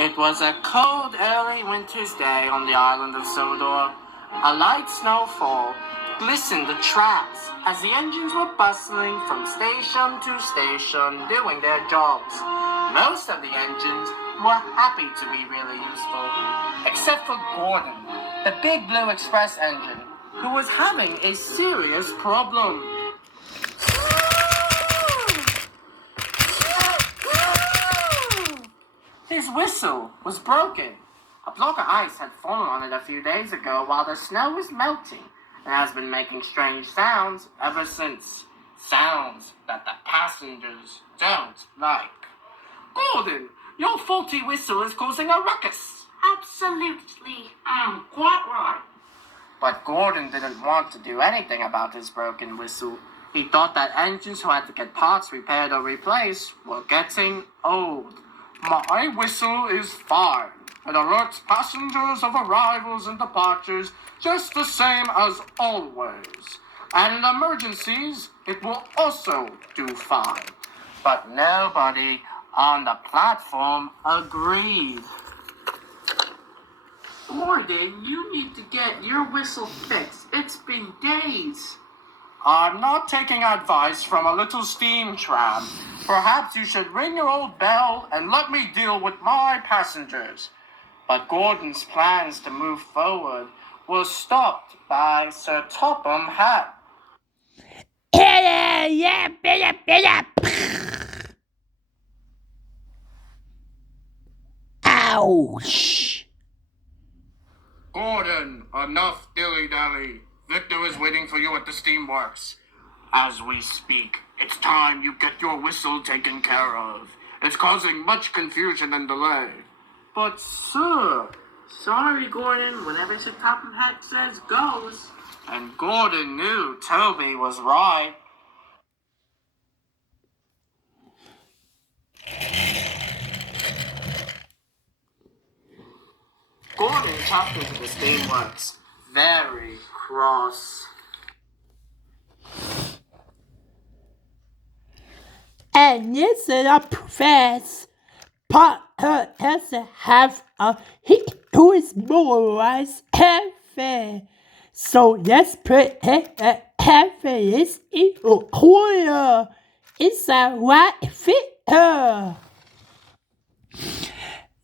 It was a cold, early winter's day on the island of Sodor. A light snowfall glistened the tracks as the engines were bustling from station to station doing their jobs. Most of the engines were happy to be really useful, except for Gordon, the big blue express engine, who was having a serious problem. His whistle was broken. A block of ice had fallen on it a few days ago while the snow was melting and has been making strange sounds ever since. Sounds that the passengers don't like. Gordon, your faulty whistle is causing a ruckus. Absolutely. Quite right. But Gordon didn't want to do anything about his broken whistle. He thought that engines who had to get parts repaired or replaced were getting old. My whistle is fine. It alerts passengers of arrivals and departures just the same as always. And in emergencies, it will also do fine. But nobody on the platform agreed. Gordon, you need to get your whistle fixed. It's been days. I'm not taking advice from a little steam tram. Perhaps you should ring your old bell and let me deal with my passengers. But Gordon's plans to move forward were stopped by Sir Topham Hatt. Ouch! Gordon, enough dilly-dally. Victor is waiting for you at the steamworks. As we speak, it's time you get your whistle taken care of. It's causing much confusion and delay. But, sir, sorry, Gordon. Whenever Sir Topham Hatt says goes. And Gordon knew Toby was right. Gordon chopped into the steamworks, very cross. And yes, the professor has to have a he who is more wise heaven. So let's put heaven is in a corner. It's a right fit.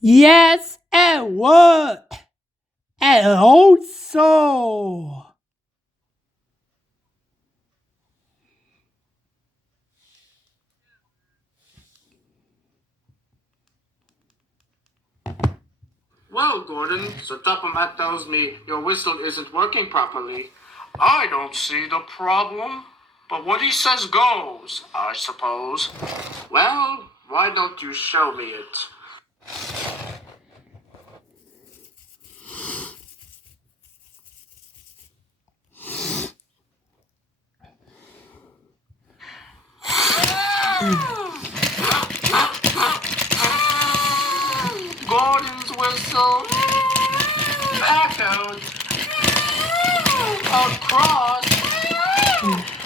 Yes, and what? And also. Well, Gordon, Sir Topham Hatt tells me your whistle isn't working properly. I don't see the problem. But what he says goes, I suppose. Well, why don't you show me it? Gordon's whistle echoed across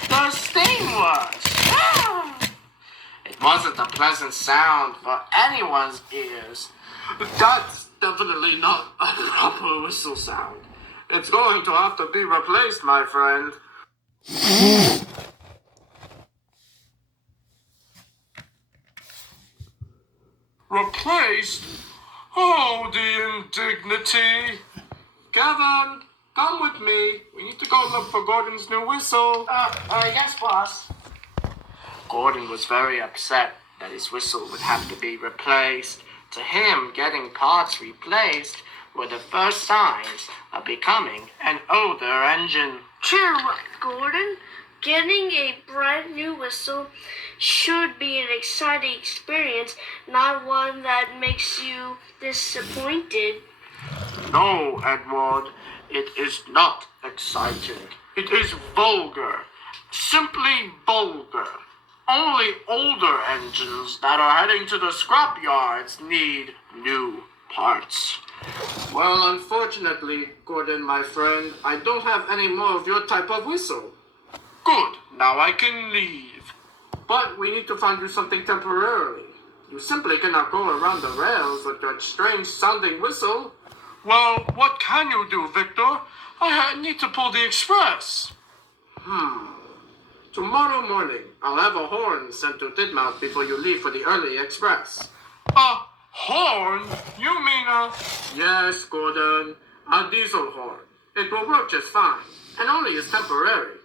the steamworks. It wasn't a pleasant sound for anyone's ears. That's definitely not a proper whistle sound. It's going to have to be replaced, my friend. Replaced? Oh, the indignity. Kevin, come with me. We need to go look for Gordon's new whistle. Yes, boss. Gordon was very upset that his whistle would have to be replaced. To him, getting parts replaced were the first signs of becoming an older engine. Cheer up, Gordon. Getting a brand new whistle should be an exciting experience, not one that makes you disappointed. No, Edward, it is not exciting. It is vulgar. Simply vulgar. Only older engines that are heading to the scrap yards need new parts. Well, unfortunately, Gordon, my friend, I don't have any more of your type of whistle. Good. Now I can leave. But we need to find you something temporarily. You simply cannot go around the rails with your strange sounding whistle. Well, what can you do, Victor? I need to pull the express. Tomorrow morning, I'll have a horn sent to Tidmouth before you leave for the early express. A horn? You mean a... Yes, Gordon. A diesel horn. It will work just fine, and only is temporary.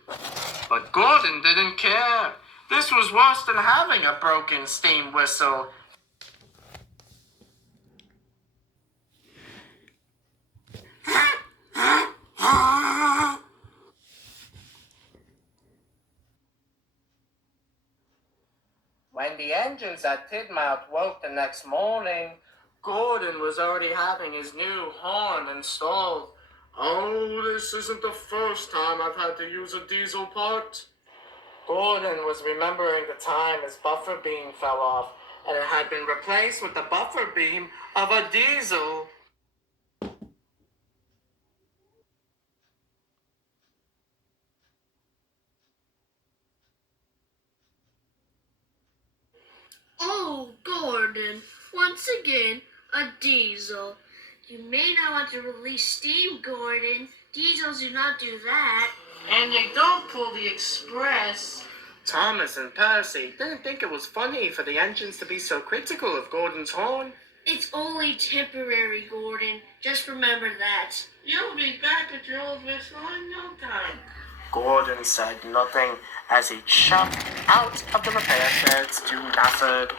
But Gordon didn't care. This was worse than having a broken steam whistle. When the engines at Tidmouth woke the next morning, Gordon was already having his new horn installed. Oh, this isn't the first time I've had to use a diesel part. Gordon was remembering the time his buffer beam fell off, and it had been replaced with the buffer beam of a diesel. Oh, Gordon, once again, a diesel. You may not want to release steam, Gordon. Diesels do not do that. And they don't pull the express. Thomas and Percy didn't think it was funny for the engines to be so critical of Gordon's horn. It's only temporary, Gordon. Just remember that. You'll be back at your old whistle in no time. Gordon said nothing as he shoved out of the repair sheds to Nafford.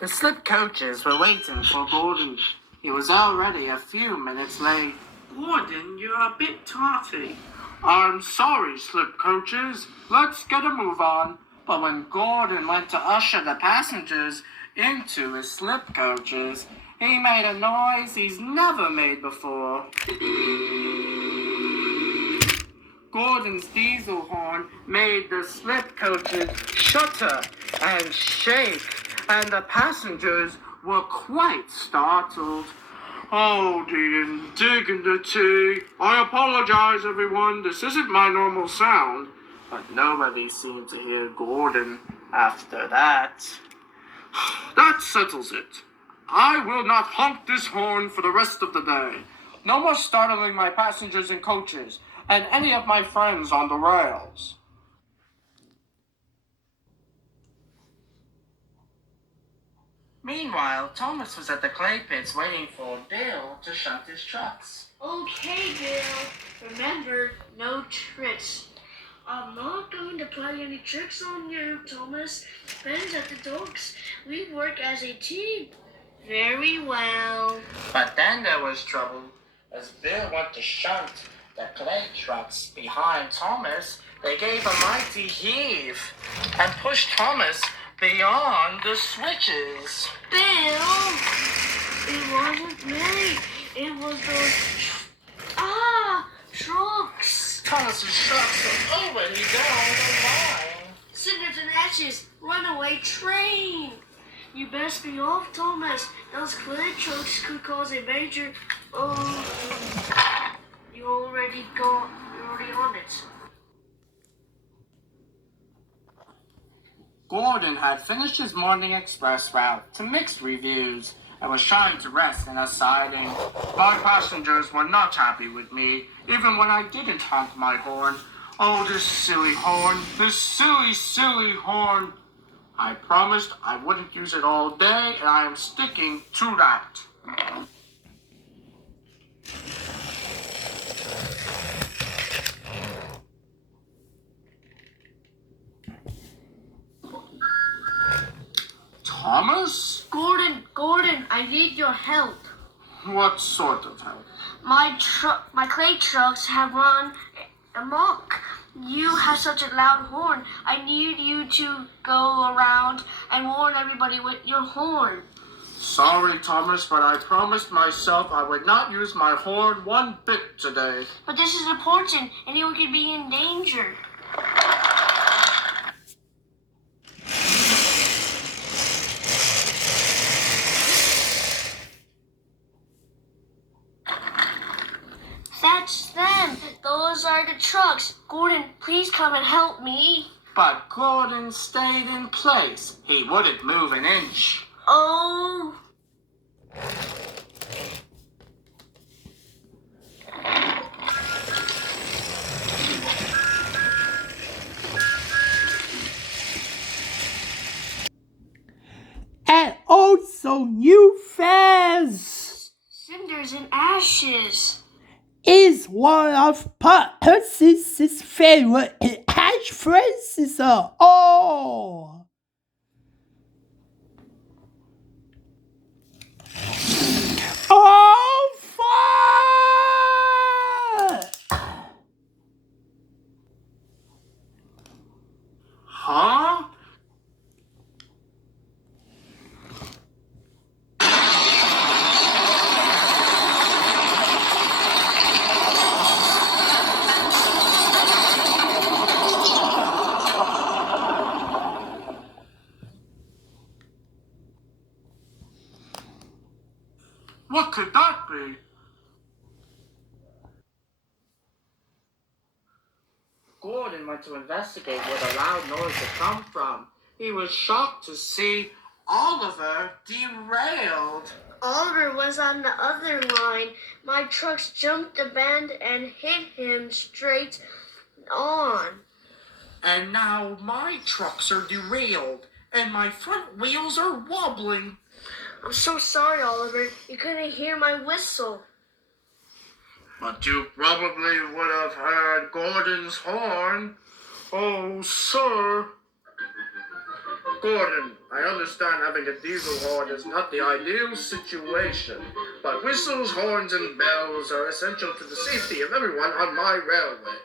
The slip coaches were waiting for Gordon. He was already a few minutes late. Gordon, you're a bit tardy. I'm sorry, slip coaches. Let's get a move on. But when Gordon went to usher the passengers into his slip coaches, he made a noise he's never made before. Gordon's diesel horn made the slip coaches shudder and shake, and the passengers were quite startled. Oh, didn't dig in the tea. I apologize, everyone. This isn't my normal sound. But nobody seemed to hear Gordon after that. That settles it. I will not honk this horn for the rest of the day. No more startling my passengers and coaches, and any of my friends on the rails. Meanwhile, Thomas was at the clay pits waiting for Bill to shunt his trucks. Okay, Bill. Remember, no tricks. I'm not going to play any tricks on you, Thomas. Friends at the docks, we work as a team. Very well. But then there was trouble. As Bill went to shunt the clay trucks behind Thomas, they gave a mighty heave and pushed Thomas beyond the switches. Bill! It wasn't me. It was those... trucks. Thomas's trucks were already down the line. Cinders and ashes. Runaway train. You best be off, Thomas. Those clay trucks could cause a major... You're already on it. Gordon had finished his morning express route to mixed reviews and was trying to rest in a siding. My passengers were not happy with me, even when I didn't honk my horn. Oh, this silly horn, this silly, silly horn. I promised I wouldn't use it all day, and I am sticking to that. Thomas? Gordon, I need your help. What sort of help? My clay trucks have run amok. You have such a loud horn. I need you to go around and warn everybody with your horn. Sorry, Thomas, but I promised myself I would not use my horn one bit today. But this is important. Anyone could be in danger. trucks. Gordon, please come and help me. But Gordon stayed in place. He wouldn't move an inch. Oh. And also new fans Cinders and ashes. is one of Percy's favorite catchphrases of all. Oh, fuck! Huh? What could that be? Gordon went to investigate where the loud noise had come from. He was shocked to see Oliver derailed. Oliver was on the other line. My trucks jumped the bend and hit him straight on. And now my trucks are derailed, and my front wheels are wobbling. I'm so sorry, Oliver. You couldn't hear my whistle. But you probably would have heard Gordon's horn. Oh, sir. Gordon, I understand having a diesel horn is not the ideal situation, but whistles, horns, and bells are essential to the safety of everyone on my railway.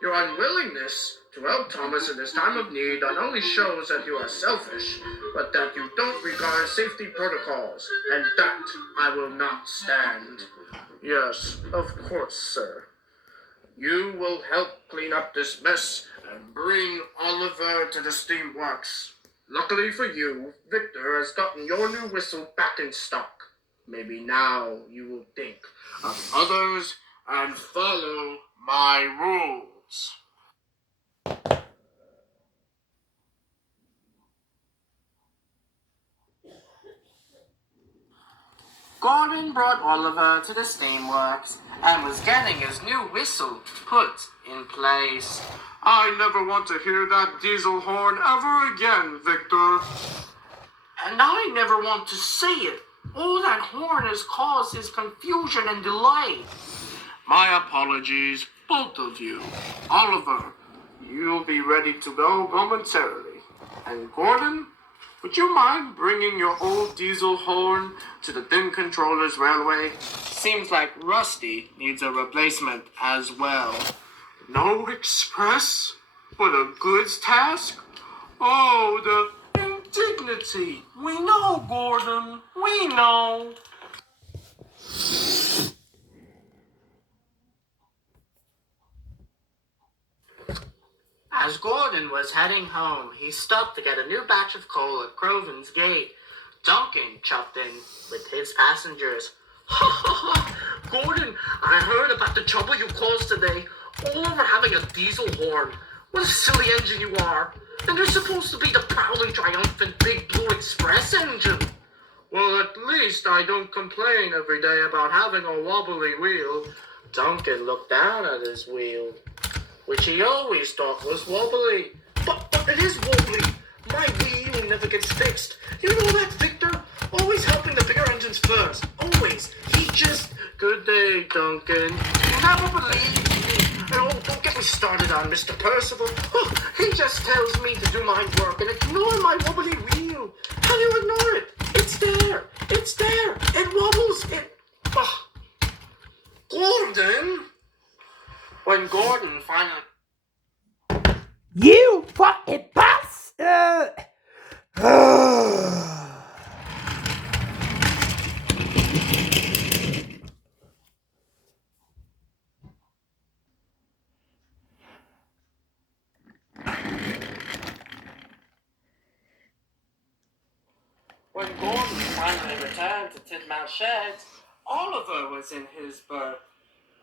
Your unwillingness to help Thomas in his time of need not only shows that you are selfish, but that you don't regard safety protocols, and that I will not stand. Yes, of course, sir. You will help clean up this mess and bring Oliver to the steamworks. Luckily for you, Victor has gotten your new whistle back in stock. Maybe now you will think of others and follow my rules. Gordon brought Oliver to the steamworks and was getting his new whistle put in place. I never want to hear that diesel horn ever again, Victor. And I never want to see it. All that horn has caused is confusion and delay. My apologies, both of you. Oliver, you'll be ready to go momentarily. And Gordon, would you mind bringing your old diesel horn to the Dim Controller's railway? Seems like Rusty needs a replacement as well. No express? For the goods task? Oh, the indignity. We know, Gordon. We know. As Gordon was heading home, he stopped to get a new batch of coal at Croven's gate. Duncan chopped in with his passengers. Ha ha ha! Gordon, I heard about the trouble you caused today. All over having a diesel horn. What a silly engine you are. And you're supposed to be the proud and triumphant Big Blue Express engine. Well, at least I don't complain every day about having a wobbly wheel. Duncan looked down at his wheel, which he always thought was wobbly. But it is wobbly. My wheel never gets fixed. You know that, Victor? Always helping the bigger engines first. Always. He just... Good day, Duncan. You never believe me. Oh, don't get me started on Mr. Percival. Oh, he just tells me to do my work and ignore my wobbly wheel. How do you ignore it? It's there. It's there. It wobbles. It... Oh. Gordon? When Gordon finally... You fucking bastard! When Gordon finally returned to Titmouse Sheds, Oliver was in his berth.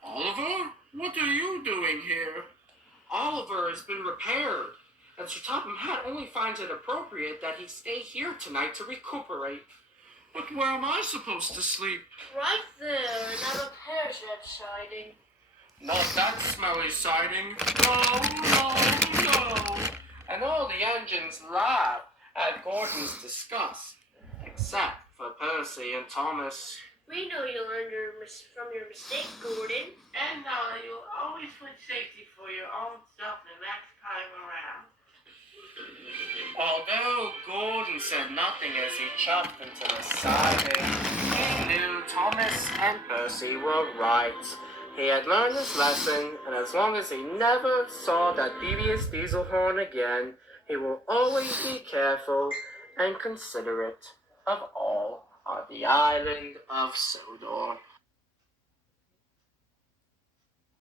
Oliver? What are you doing here? Oliver has been repaired, and Sir Topham Hatt only finds it appropriate that he stay here tonight to recuperate. But where am I supposed to sleep? Right there, in that repair shed siding. Not that smelly siding. No, no, no. And all the engines laugh at Gordon's disgust, except for Percy and Thomas. We know you learned from your mistake, Gordon. And know that you'll always put safety for your own stuff the next time around. Although Gordon said nothing as he chucked into the siding, he knew Thomas and Percy were right. He had learned his lesson, and as long as he never saw that devious diesel horn again, he will always be careful and considerate of all on the island of Sodor.